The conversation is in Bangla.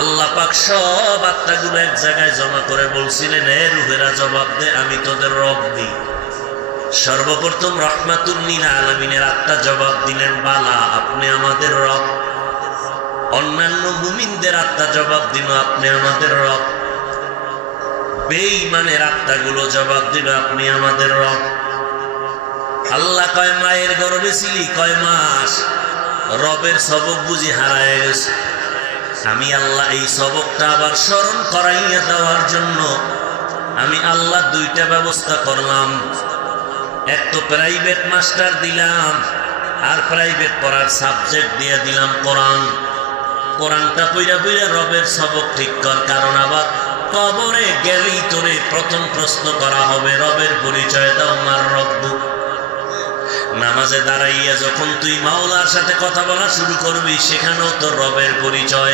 আল্লাহ পাক সব আত্মাগুলো এক জায়গায় জমা করে বলছিলেন, এ রুহেরা জবাব দে, আমি তোদের রব দিই। সর্বপ্রথম রহমাতুল লিল আলামিনের আত্মা জবাব দিলেন, বালা, আপনি আমাদের রব। অন্যান্য মুমিনদের আত্মা জবাব দিল, আপনি আমাদের রব। বেঈমানের আত্মাগুলো জবাব দিল, আপনি আমাদের রব। আল্লাহ কয়, মায়ের গর্ভে ছিলি কয় মাস, রবের সবক বুঝি হারায় গেছে। আমি আল্লাহ এই সবকটা আবার স্মরণ করাইয়া দেওয়ার জন্য আমি আল্লাহ দুইটা ব্যবস্থা করলাম। এক তো প্রাইভেট মাস্টার দিলাম, আর প্রাইভেট পড়ার সাবজেক্ট দিয়ে দিলাম কোরআন। কোরআনটা পইরা পইরা রবের সবক ঠিক কর, কারণ আবার কবরে গেলেই তোরে প্রথম প্রশ্ন করা হবে, রবের পরিচয় দাও, মার রব্বু। নামাজে দাঁড়াইয়া যখন তুই মাওলার সাথে কথা বলা শুরু করবি, সেখানেও তোর রবের পরিচয়